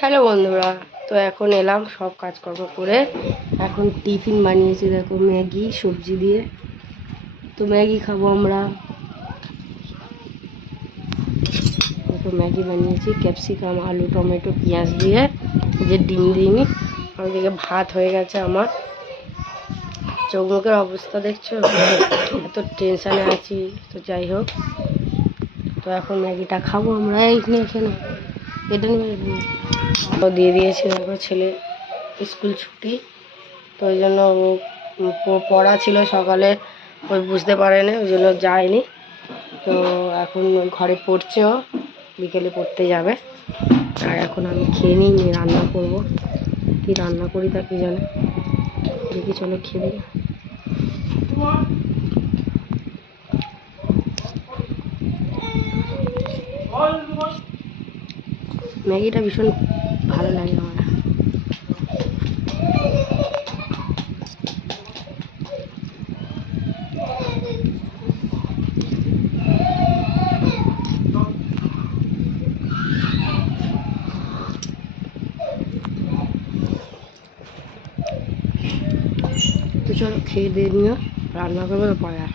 Hello বন্ধুরা, তো এখন এলাম সব কাজকর্ম করে। এখন টিফিন বানিয়েছি, দেখো ম্যাগি সবজি দিয়ে। তো ম্যাগি খাবো আমরা। দেখো ম্যাগি বানিয়েছি ক্যাপসিকাম, আলু, টমেটো, পেঁয়াজ দিয়ে, যে ডিম দিইনি। ওদিকে ভাত হয়ে গেছে আমার। চোখ মুখের অবস্থা দেখছো, এত টেনশানে আছি। তো যাই হোক, তো এখন ম্যাগিটা খাবো আমরা। এখানে এটা দিয়ে দিয়েছি। দেখো ছেলে স্কুল ছুটি, তো ওই জন্য পড়া ছিল সকালে, ওই বুঝতে পারেনি, ওই জন্য যায়নি। তো এখন ঘরে পড়ছে, ও বিকেলে পড়তে যাবে। আর এখন আমি খেয়ে নিই, রান্না করব। কি রান্না করি তা কি জানে, দেখি চলো খেয়ে দিই। ম্যাগিটা ভীষণ ভালো লাগে আমার। তো চলো খেয়ে দিয়ে নিও, রান্না করবো তো পরে।